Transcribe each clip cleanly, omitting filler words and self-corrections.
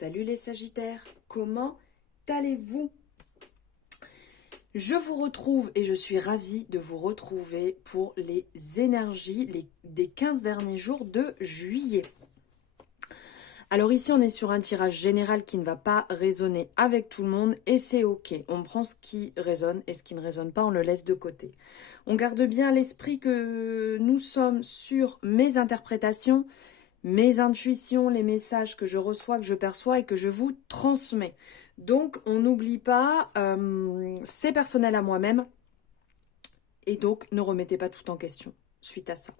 Salut les Sagittaires, comment allez-vous? Je vous retrouve et je suis ravie de vous retrouver pour les énergies des 15 derniers jours de juillet. Alors ici on est sur un tirage général qui ne va pas résonner avec tout le monde et c'est ok. On prend ce qui résonne et ce qui ne résonne pas on le laisse de côté. On garde bien à l'esprit que nous sommes sur mes interprétations, mes intuitions, les messages que je reçois, que je perçois et que je vous transmets. Donc, on n'oublie pas, c'est personnel à moi-même. Et donc, ne remettez pas tout en question suite à ça.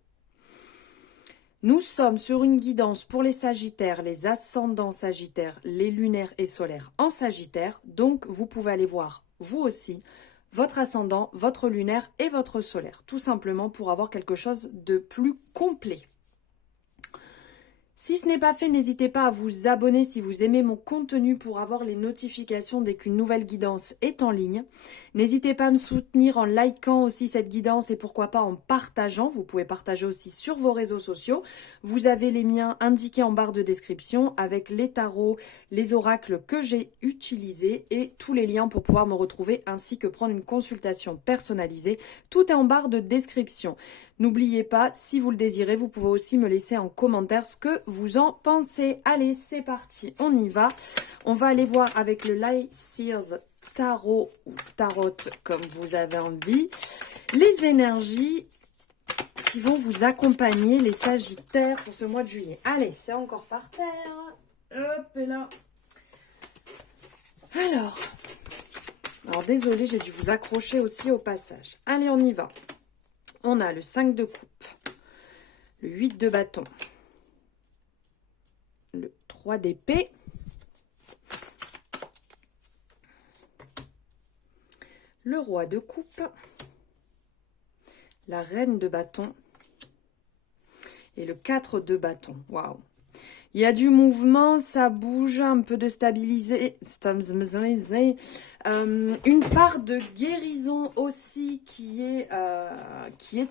Nous sommes sur une guidance pour les Sagittaires, les ascendants Sagittaires, les lunaires et solaires en Sagittaire. Donc, vous pouvez aller voir, vous aussi, votre ascendant, votre lunaire et votre solaire. Tout simplement pour avoir quelque chose de plus complet. Si ce n'est pas fait, n'hésitez pas à vous abonner si vous aimez mon contenu pour avoir les notifications dès qu'une nouvelle guidance est en ligne. N'hésitez pas à me soutenir en likant aussi cette guidance et pourquoi pas en partageant. Vous pouvez partager aussi sur vos réseaux sociaux. Vous avez les miens indiqués en barre de description avec les tarots, les oracles que j'ai utilisés et tous les liens pour pouvoir me retrouver ainsi que prendre une consultation personnalisée. Tout est en barre de description. N'oubliez pas, si vous le désirez, vous pouvez aussi me laisser en commentaire ce que vous en pensez. Allez, c'est parti, on y va. On va aller voir avec le Light Seers Tarot ou Tarot, comme vous avez envie, les énergies qui vont vous accompagner, les Sagittaires, pour ce mois de juillet. Allez, c'est encore par terre. Hop, et là. Alors désolé, j'ai dû vous accrocher aussi au passage. Allez, on y va. On a le 5 de coupe, le 8 de bâton, le 3 d'épée, le roi de coupe, la reine de bâton et le 4 de bâton. Waouh! Il y a du mouvement, ça bouge, un peu de stabiliser, une part de guérison aussi qui est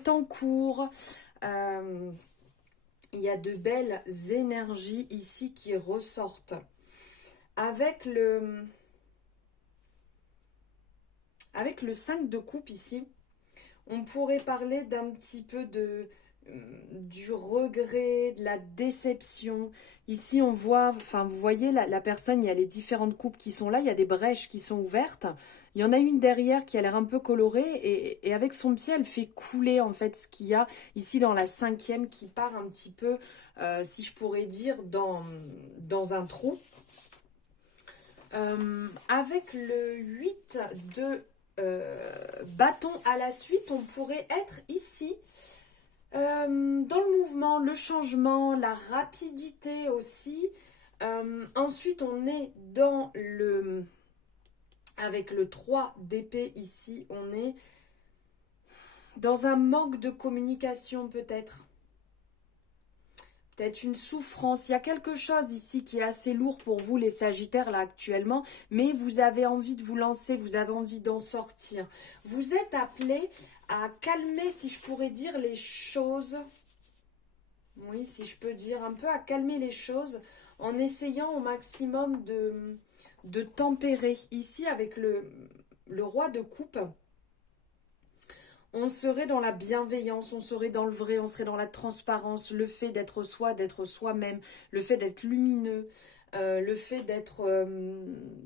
en cours. Il y a de belles énergies ici qui ressortent. Avec le 5 de coupe ici, on pourrait parler d'un petit peu du regret, de la déception. Ici, on voit, enfin, vous voyez, la personne, il y a les différentes coupes qui sont là, il y a des brèches qui sont ouvertes. Il y en a une derrière qui a l'air un peu colorée et avec son pied, elle fait couler, en fait, ce qu'il y a ici dans la 5e qui part un petit peu, si je pourrais dire, dans un trou. Avec le 8 de bâton à la suite, on pourrait être ici dans le mouvement, le changement, la rapidité aussi. Ensuite, on est dans avec le 3 d'épée ici, on est dans un manque de communication peut-être. Peut-être une souffrance. Il y a quelque chose ici qui est assez lourd pour vous les Sagittaires là actuellement, mais vous avez envie de vous lancer, vous avez envie d'en sortir. Vous êtes appelés à calmer, si je pourrais dire, les choses. Oui, si je peux dire un peu, à calmer les choses en essayant au maximum de tempérer. Ici, avec le roi de coupe, on serait dans la bienveillance, on serait dans le vrai, on serait dans la transparence, le fait d'être soi, d'être soi-même, le fait d'être lumineux, le fait d'être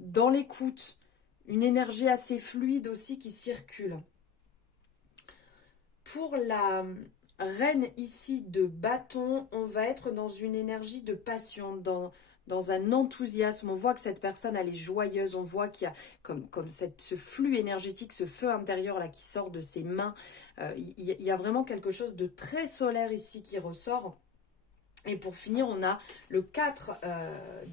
dans l'écoute, une énergie assez fluide aussi qui circule. Pour la reine ici de bâton, on va être dans une énergie de passion, dans un enthousiasme. On voit que cette personne, elle est joyeuse. On voit qu'il y a comme ce flux énergétique, ce feu intérieur là qui sort de ses mains. Il y a vraiment quelque chose de très solaire ici qui ressort. Et pour finir, on a le 4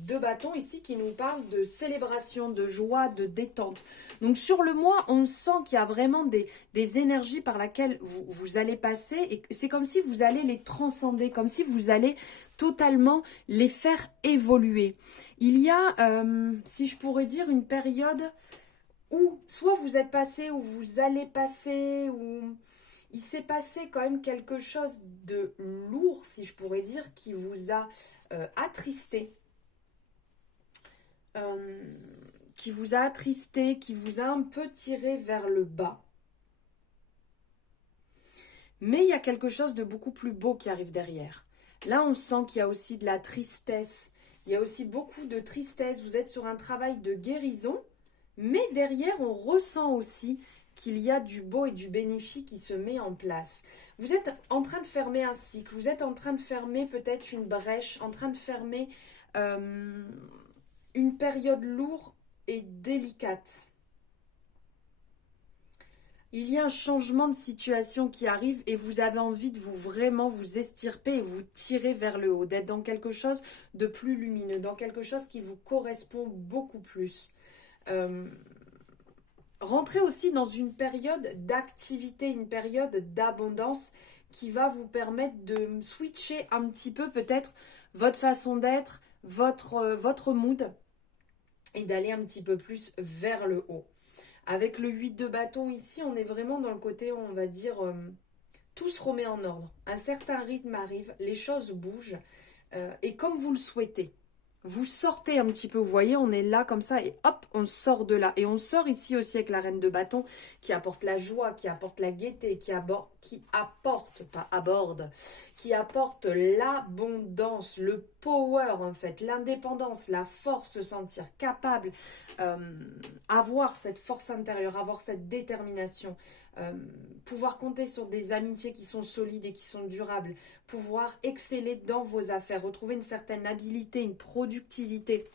de bâton ici qui nous parle de célébration, de joie, de détente. Donc sur le mois, on sent qu'il y a vraiment des énergies par lesquelles vous allez passer. Et c'est comme si vous allez les transcender, comme si vous allez totalement les faire évoluer. Il y a, si je pourrais dire, une période où soit vous êtes passé, ou vous allez passer, ou il s'est passé quand même quelque chose de lourd, si je pourrais dire, qui vous a attristé. qui vous a attristé, qui vous a un peu tiré vers le bas. Mais il y a quelque chose de beaucoup plus beau qui arrive derrière. Là, on sent qu'il y a aussi de la tristesse. Il y a aussi beaucoup de tristesse. Vous êtes sur un travail de guérison. Mais derrière, on ressent aussi qu'il y a du beau et du bénéfique qui se met en place. Vous êtes en train de fermer un cycle. Vous êtes en train de fermer peut-être une brèche. En train de fermer une période lourde et délicate. Il y a un changement de situation qui arrive et vous avez envie de vraiment vous estirper et vous tirer vers le haut, d'être dans quelque chose de plus lumineux, dans quelque chose qui vous correspond beaucoup plus. Rentrez aussi dans une période d'activité, une période d'abondance qui va vous permettre de switcher un petit peu peut-être votre façon d'être, votre mood et d'aller un petit peu plus vers le haut. Avec le 8 de bâton ici, on est vraiment dans le côté, on va dire, tout se remet en ordre. Un certain rythme arrive, les choses bougent, et comme vous le souhaitez. Vous sortez un petit peu, vous voyez, on est là comme ça, et hop, on sort de là. Et on sort ici aussi avec la reine de bâton, qui apporte la joie, qui apporte la gaieté, qui apporte, pas aborde, qui apporte l'abondance, le power en fait, l'indépendance, la force, se sentir capable, avoir cette force intérieure, avoir cette détermination, pouvoir compter sur des amitiés qui sont solides et qui sont durables, pouvoir exceller dans vos affaires, retrouver une certaine habilité, une productivité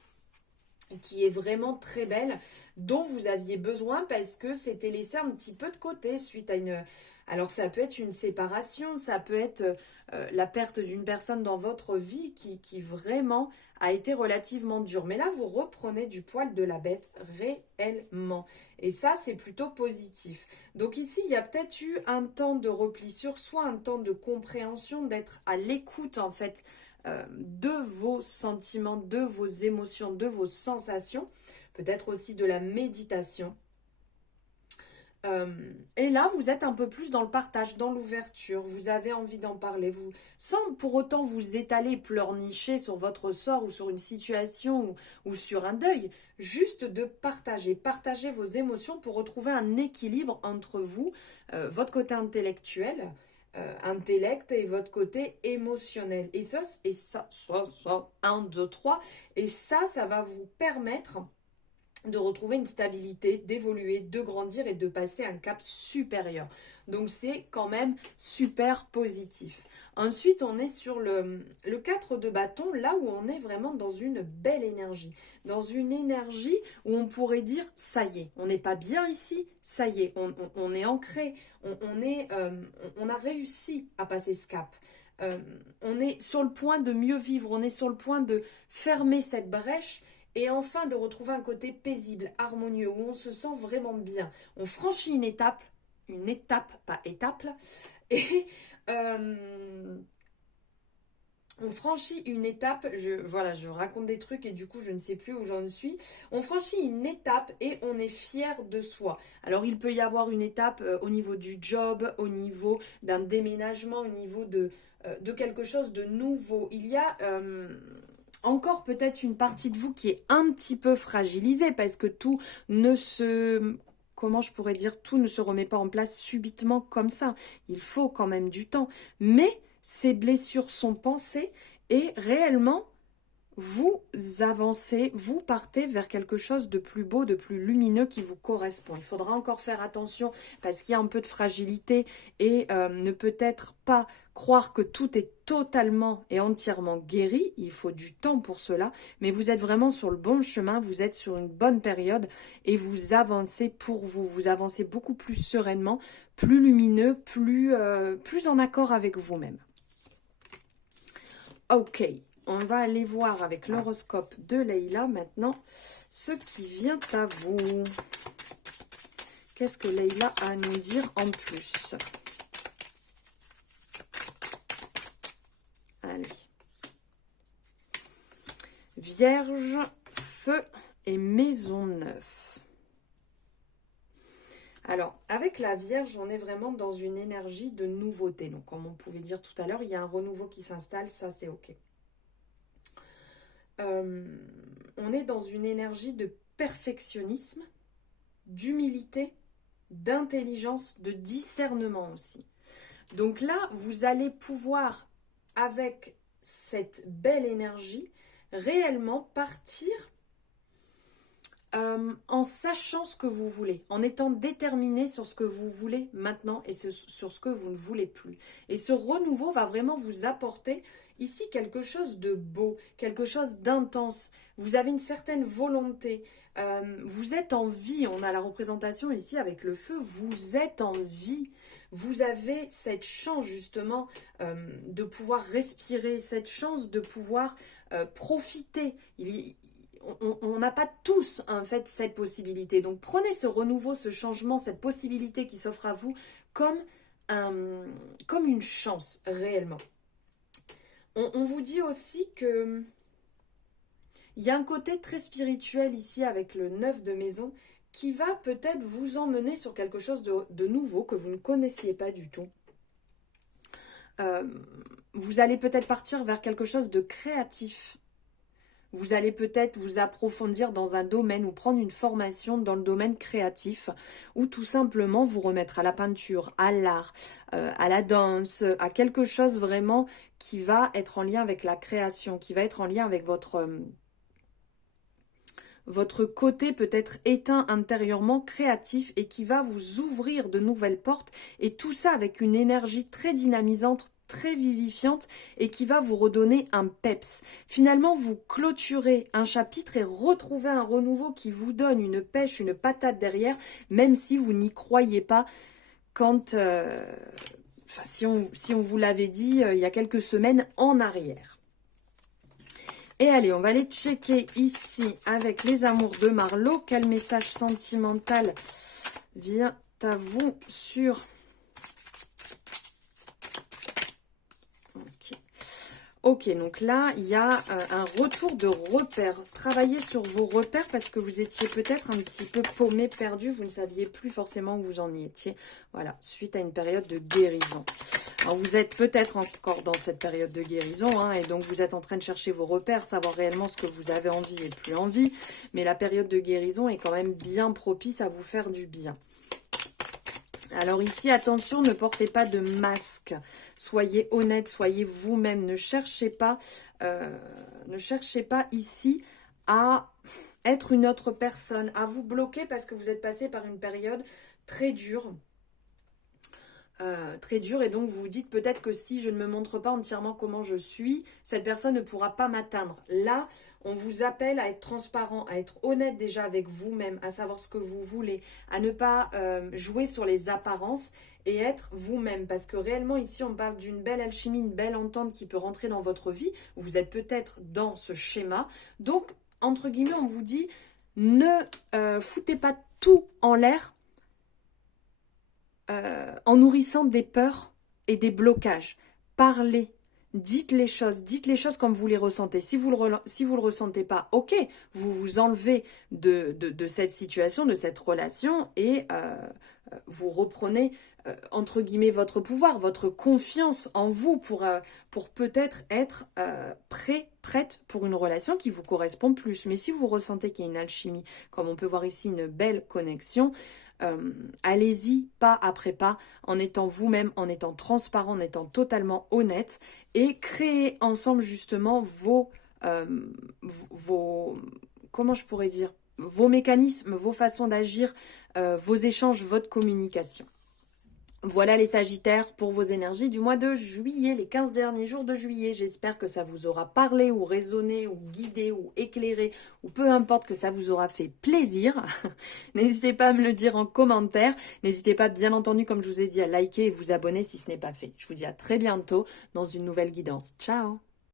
qui est vraiment très belle, dont vous aviez besoin parce que c'était laissé un petit peu de côté suite à une... Alors ça peut être une séparation, ça peut être la perte d'une personne dans votre vie qui vraiment a été relativement dure. Mais là, vous reprenez du poil de la bête réellement. Et ça, c'est plutôt positif. Donc ici, il y a peut-être eu un temps de repli sur soi, un temps de compréhension, d'être à l'écoute en fait de vos sentiments, de vos émotions, de vos sensations. Peut-être aussi de la méditation. Et là, vous êtes un peu plus dans le partage, dans l'ouverture. Vous avez envie d'en parler, vous, sans pour autant vous étaler, pleurnicher sur votre sort ou sur une situation ou sur un deuil. Juste de partager vos émotions pour retrouver un équilibre entre vous, votre côté intellectuel, intellect et votre côté émotionnel. Et ça, 1, 2, 3. Et ça va vous permettre de retrouver une stabilité, d'évoluer, de grandir et de passer un cap supérieur. Donc c'est quand même super positif. Ensuite, on est sur le 4 de bâton, là où on est vraiment dans une belle énergie. Dans une énergie où on pourrait dire, ça y est, on n'est pas bien ici, ça y est, on est ancré, on a réussi à passer ce cap. On est sur le point de mieux vivre, on est sur le point de fermer cette brèche et enfin de retrouver un côté paisible, harmonieux, où on se sent vraiment bien. On franchit une étape, pas étape, et on franchit une étape, je raconte des trucs et du coup je ne sais plus où j'en suis. On franchit une étape et on est fier de soi. Alors il peut y avoir une étape au niveau du job, au niveau d'un déménagement, au niveau de quelque chose de nouveau. Il y a... encore peut-être une partie de vous qui est un petit peu fragilisée parce que tout ne se... Comment je pourrais dire, tout ne se remet pas en place subitement comme ça. Il faut quand même du temps. Mais ces blessures sont pensées et réellement, vous avancez, vous partez vers quelque chose de plus beau, de plus lumineux qui vous correspond. Il faudra encore faire attention parce qu'il y a un peu de fragilité et ne peut-être pas croire que tout est totalement et entièrement guéri. Il faut du temps pour cela, mais vous êtes vraiment sur le bon chemin, vous êtes sur une bonne période et vous avancez pour vous. Vous avancez beaucoup plus sereinement, plus lumineux, plus en accord avec vous-même. Ok. On va aller voir avec l'horoscope de Leïla maintenant ce qui vient à vous. Qu'est-ce que Leïla a à nous dire en plus? Allez. Vierge, feu et maison neuve. Alors, avec la Vierge, on est vraiment dans une énergie de nouveauté. Donc, comme on pouvait dire tout à l'heure, il y a un renouveau qui s'installe, ça c'est ok. on est dans une énergie de perfectionnisme, d'humilité, d'intelligence, de discernement aussi. Donc là, vous allez pouvoir, avec cette belle énergie, réellement partir en sachant ce que vous voulez, en étant déterminé sur ce que vous voulez maintenant et sur ce que vous ne voulez plus. Et ce renouveau va vraiment vous apporter ici quelque chose de beau, quelque chose d'intense. Vous avez une certaine volonté, vous êtes en vie. On a la représentation ici avec le feu, vous êtes en vie. Vous avez cette chance justement de pouvoir respirer, cette chance de pouvoir profiter. On n'a pas tous en fait cette possibilité. Donc prenez ce renouveau, ce changement, cette possibilité qui s'offre à vous comme une chance réellement. On vous dit aussi que il y a un côté très spirituel ici avec le 9 de maison qui va peut-être vous emmener sur quelque chose de nouveau que vous ne connaissiez pas du tout. Vous allez peut-être partir vers quelque chose de créatif. Vous allez peut-être vous approfondir dans un domaine ou prendre une formation dans le domaine créatif ou tout simplement vous remettre à la peinture, à l'art, à la danse, à quelque chose vraiment qui va être en lien avec la création, qui va être en lien avec votre côté peut-être éteint intérieurement, créatif et qui va vous ouvrir de nouvelles portes et tout ça avec une énergie très dynamisante, très vivifiante et qui va vous redonner un peps. Finalement, vous clôturez un chapitre et retrouvez un renouveau qui vous donne une pêche, une patate derrière, même si vous n'y croyez pas quand, si on vous l'avait dit il y a quelques semaines en arrière. Et allez, on va aller checker ici avec les amours de Marlo. Quel message sentimental vient à vous sur... Ok, donc là, il y a un retour de repères. Travaillez sur vos repères parce que vous étiez peut-être un petit peu paumé, perdu. Vous ne saviez plus forcément où vous en étiez. Voilà, suite à une période de guérison. Alors, vous êtes peut-être encore dans cette période de guérison, hein, et donc vous êtes en train de chercher vos repères, savoir réellement ce que vous avez envie et plus envie. Mais la période de guérison est quand même bien propice à vous faire du bien. Alors ici, attention, ne portez pas de masque. Soyez honnête, soyez vous-même. Ne cherchez pas ici à être une autre personne, à vous bloquer parce que vous êtes passé par une période très dure. Et donc vous vous dites peut-être que si je ne me montre pas entièrement comment je suis, cette personne ne pourra pas m'atteindre. Là, on vous appelle à être transparent, à être honnête déjà avec vous-même, à savoir ce que vous voulez, à ne pas jouer sur les apparences et être vous-même. Parce que réellement ici, on parle d'une belle alchimie, une belle entente qui peut rentrer dans votre vie. Vous êtes peut-être dans ce schéma. Donc, entre guillemets, on vous dit, ne foutez pas tout en l'air. En nourrissant des peurs et des blocages. Parlez, dites les choses comme vous les ressentez. Si vous le ressentez pas, ok, vous vous enlevez de cette situation, de cette relation et vous reprenez entre guillemets votre pouvoir, votre confiance en vous pour peut-être être prête pour une relation qui vous correspond plus. Mais si vous ressentez qu'il y a une alchimie, comme on peut voir ici une belle connexion, allez-y pas après pas, en étant vous-même, en étant transparent, en étant totalement honnête et créez ensemble justement vos comment je pourrais dire, vos mécanismes, vos façons d'agir, vos échanges, votre communication. Voilà les Sagittaires pour vos énergies du mois de juillet, les 15 derniers jours de juillet. J'espère que ça vous aura parlé ou résonné ou guidé ou éclairé ou peu importe, que ça vous aura fait plaisir. N'hésitez pas à me le dire en commentaire. N'hésitez pas bien entendu, comme je vous ai dit, à liker et vous abonner si ce n'est pas fait. Je vous dis à très bientôt dans une nouvelle guidance. Ciao!